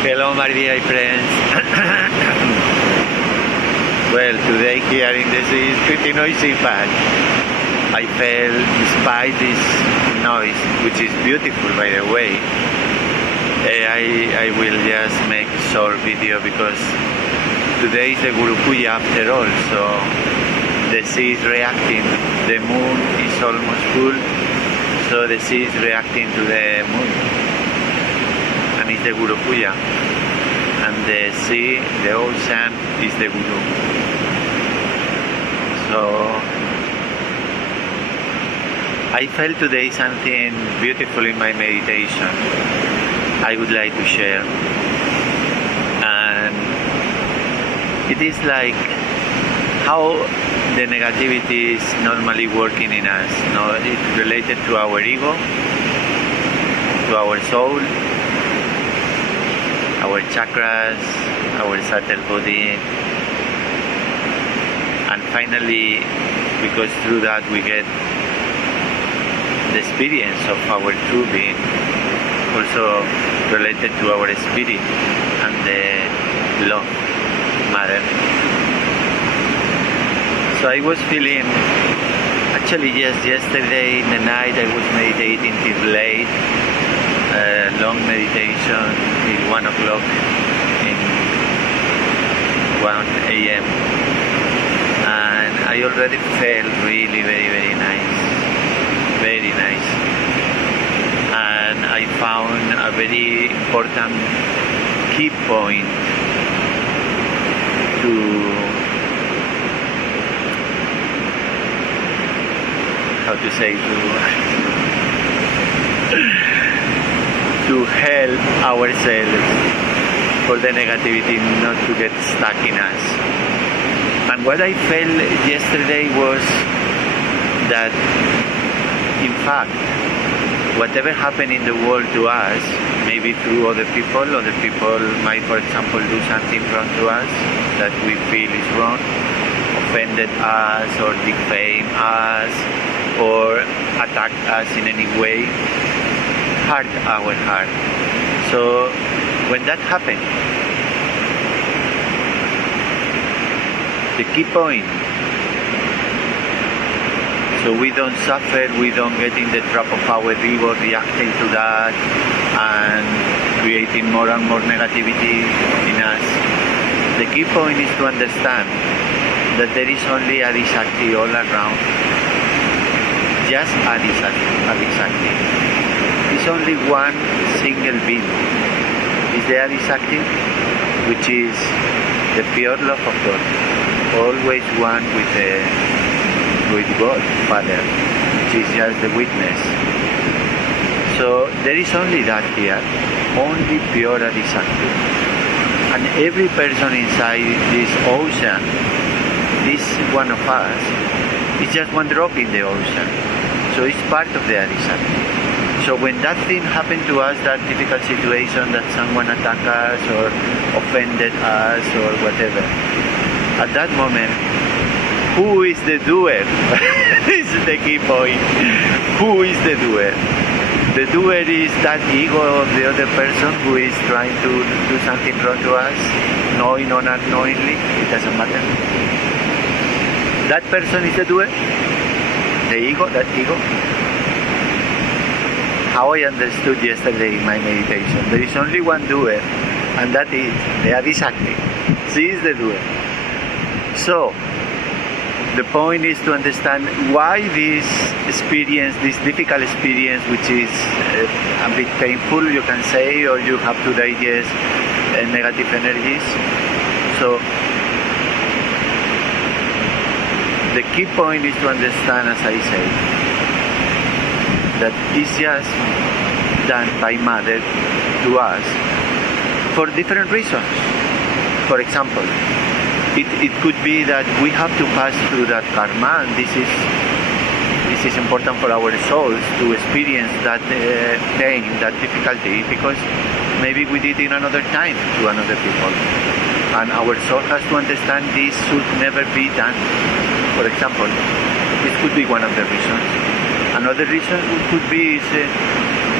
Hello, my dear friends. Well, today here in the sea is pretty noisy, but I felt, despite this noise, which is beautiful by the way, I will just make a short video because today is the Guru Puja after all, so the sea is reacting. The moon is almost full, so the sea is reacting to the moon. And it's the Guru Puja. And the sea, the ocean, is the Guru. So I felt today something beautiful in my meditation I would like to share. And it is like how the negativity is normally working in us. No, it's related to our ego, to our soul, our chakras, our subtle body, and finally, because through that we get the experience of our true being, also related to our spirit and the law, matter. So I was feeling, actually yes, yesterday in the night I was meditating till late, long meditation till 1 o'clock in 1 a.m. and I already felt really very nice, very nice. And I found a very important key point to, how to say, to help ourselves for the negativity not to get stuck in us. And what I felt yesterday was that, in fact, whatever happened in the world to us, maybe through other people might, for example, do something wrong to us that we feel is wrong, offended us or defame us or attack us in any way, hurt our heart. So when that happened, the key point, so we don't suffer, we don't get in the trap of our ego reacting to that and creating more and more negativity in us. The key point is to understand that there is only Adi-Shakti all around, just Adi-Shakti. It's only one single being. It's the Adi-Shakti, which is the pure love of God, always one with God, Father, which is just the witness. So there is only that here, only pure Adi-Shakti. And every person inside this ocean, this one of us, is just one drop in the ocean. So it's part of the Adi-Shakti. So when that thing happened to us, that difficult situation that someone attacked us or offended us or whatever, at that moment, who is the doer? This is the key point. Who is the doer? The doer is that ego of the other person who is trying to do something wrong to us, knowing or unknowingly, it doesn't matter. That person is the doer, the ego, that ego. How I understood yesterday in my meditation, there is only one doer, and that is the Adi-Shakti. She is the doer. So, the point is to understand why this experience, this difficult experience, which is a bit painful, you can say, or you have to digest negative energies. So, the key point is to understand, as I say, that it's just done by Mother to us for different reasons. For example, it could be that we have to pass through that karma, and this is important for our souls to experience that pain, that difficulty, because maybe we did it another time to another people, and our soul has to understand this should never be done. For example, this could be one of the reasons. Another reason could be is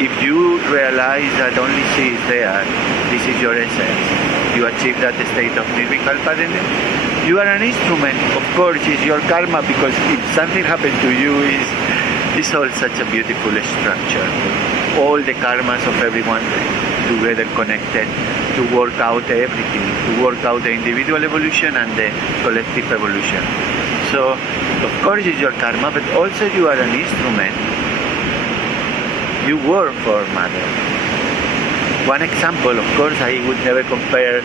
if you realize that only she is there, this is your essence, you achieve that state of nirvikalpa, then you are an instrument. Of course, it's your karma, because if something happens to you, it's all such a beautiful structure. All the karmas of everyone together connected to work out everything, to work out the individual evolution and the collective evolution. So, of course, it's your karma, but also you are an instrument. You work for Mother. One example, of course, I would never compare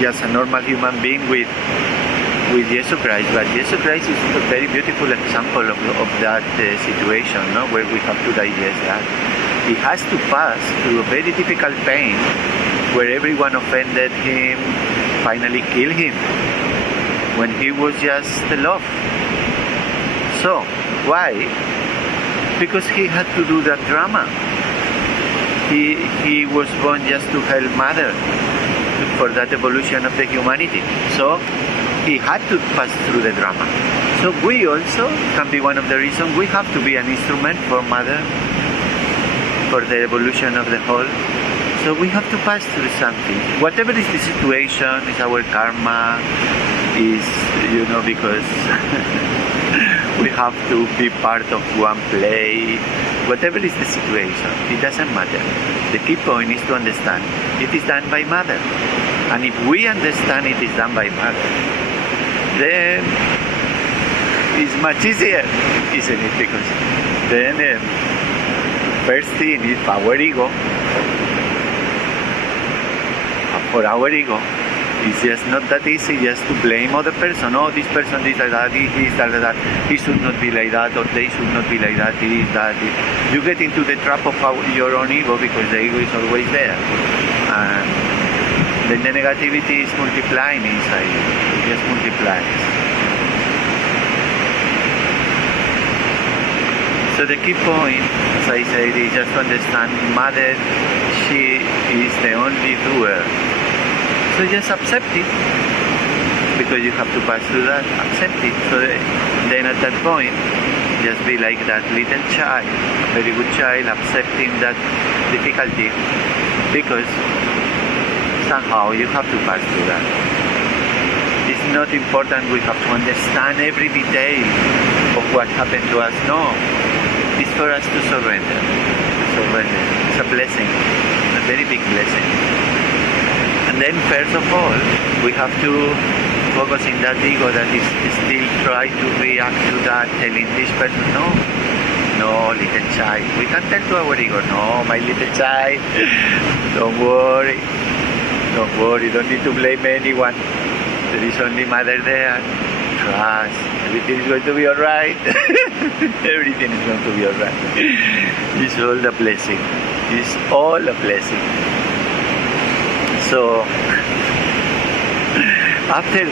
just a normal human being with Jesus Christ, but Jesus Christ is a very beautiful example of that situation, no? Where we have to digest that. He has to pass through a very difficult pain, where everyone offended him, finally killed him, when he was just love. So, why? Because he had to do that drama. He was born just to help Mother for that evolution of the humanity. So he had to pass through the drama. So we also can be one of the reasons we have to be an instrument for Mother, for the evolution of the whole. So we have to pass through something. Whatever is the situation, is our karma, is, because we have to be part of one play. Whatever is the situation, it doesn't matter. The key point is to understand it is done by Mother. And if we understand it is done by Mother, then it's much easier, isn't it? Because then first thing is our ego. For our ego, it's just not that easy just to blame other person. Oh, this person is like that, he is like that, he should not be like that, or they should not be like that, he is that. You get into the trap of your own ego, because the ego is always there. And then the negativity is multiplying inside you. It just multiplies. So the key point, as I said, is just to understand Mother, she is the only doer. So just accept it, because you have to pass through that. Accept it. So then at that point, just be like that little child, very good child, accepting that difficulty, because somehow you have to pass through that. It's not important we have to understand every detail of what happened to us. No, it's for us to surrender. Surrender. It's a blessing, a very big blessing. And then first of all, we have to focus in that ego that is still trying to react to that, telling this person, no, little child. We can tell to our ego, no, my little child, don't worry, don't need to blame anyone. There is only Mother there. Trust, everything is going to be alright. Everything is going to be alright. It's all a blessing. It's all a blessing. So, after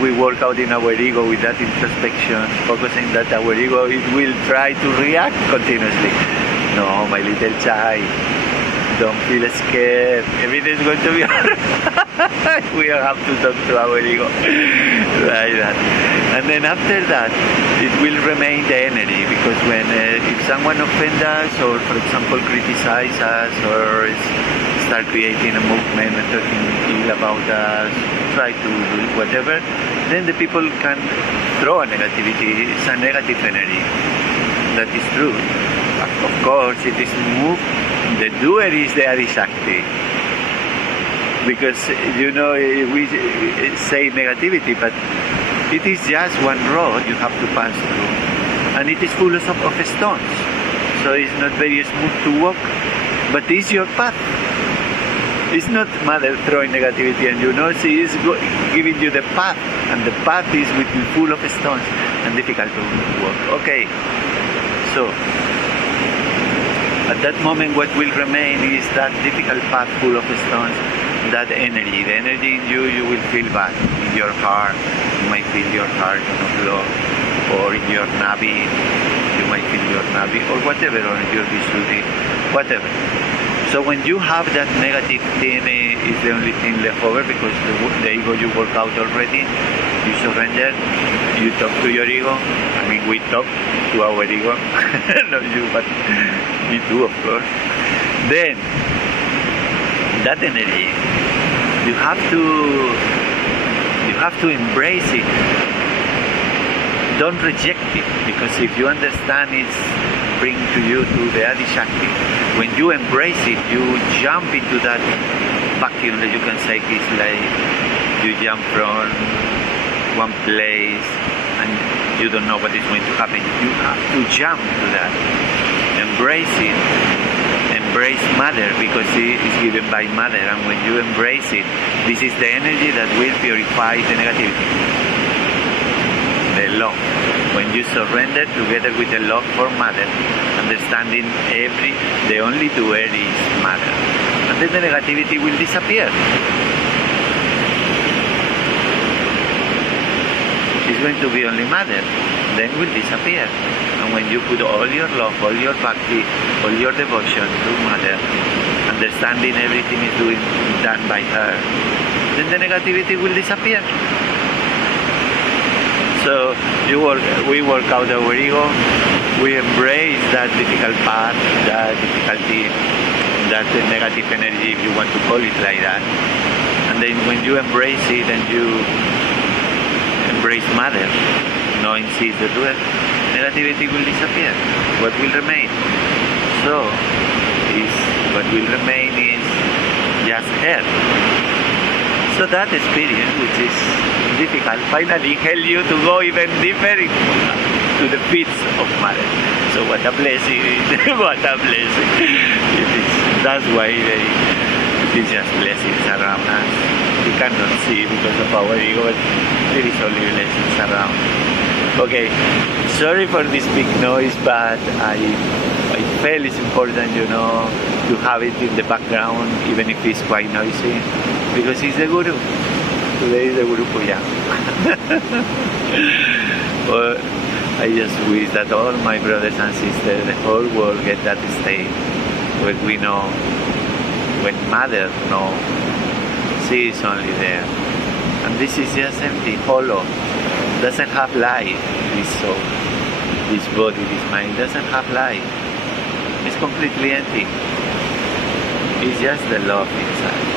we work out in our ego with that introspection, focusing that our ego, it will try to react continuously. No, my little child, don't feel scared. Everything is going to be alright. We have to talk to our ego like that. And then after that, it will remain the energy, because when if someone offends us, or for example criticize us, or start creating a movement and talking ill about us, try to do whatever, then the people can throw a negativity. It's a negative energy. That is true. Of course, it is moved. The doer is the Adi-Shakti. Because, we say negativity, but it is just one road you have to pass through. And it is full of stones. So it's not very smooth to walk, but it's your path. It's not Mother throwing negativity and she is giving you the path, and the path is full of stones and difficult to walk. Okay, so at that moment what will remain is that difficult path full of stones, that energy. The energy in you will feel bad. In your heart, you might feel your heart on the floor, or in your navi, you might feel your navi, or whatever, or in your visually, whatever. So when you have that negative thing, is the only thing left over, because the ego you work out already, you surrender, you talk to your ego. I mean, we talk to our ego, not you, but Me too, of course. Then, that energy, you have to embrace it. Don't reject it, because if you understand it's bring to you to the Adi Shakti, when you embrace it, you jump into that vacuum that you can say is like you jump from one place and you don't know what is going to happen. You have to jump to that. Embrace it. Embrace Mother, because it is given by Mother, and when you embrace it, this is the energy that will purify the negativity. The love. When you surrender together with the love for Mother, understanding the only doer is Mother, and then the negativity will disappear. It's going to be only Mother, then will disappear. And when you put all your love, all your bhakti, all your devotion to Mother, understanding everything is done by her, then the negativity will disappear. So we work out our ego, we embrace that difficult path, that difficulty, that negative energy, if you want to call it like that. And then when you embrace it and you embrace Mother, knowing she is the doer, negativity will disappear. What will remain? What will remain is just her. So that experience, which is difficult, finally helps you to go even deeper to the feet of Mother. So what a blessing it is. What a blessing it is. That's why it is just blessings around us. We cannot see because of our ego, but there is only blessings around. Okay, sorry for this big noise, but I felt it's important, to have it in the background, even if it's quite noisy, because he's the Guru. Today is the Guru Puja. Well, I just wish that all my brothers and sisters, the whole world, get that state where we know, when Mother knows, she is only there. And this is just empty, hollow. Doesn't have life, this soul, this body, this mind, doesn't have life. It's completely empty. It's just the love inside.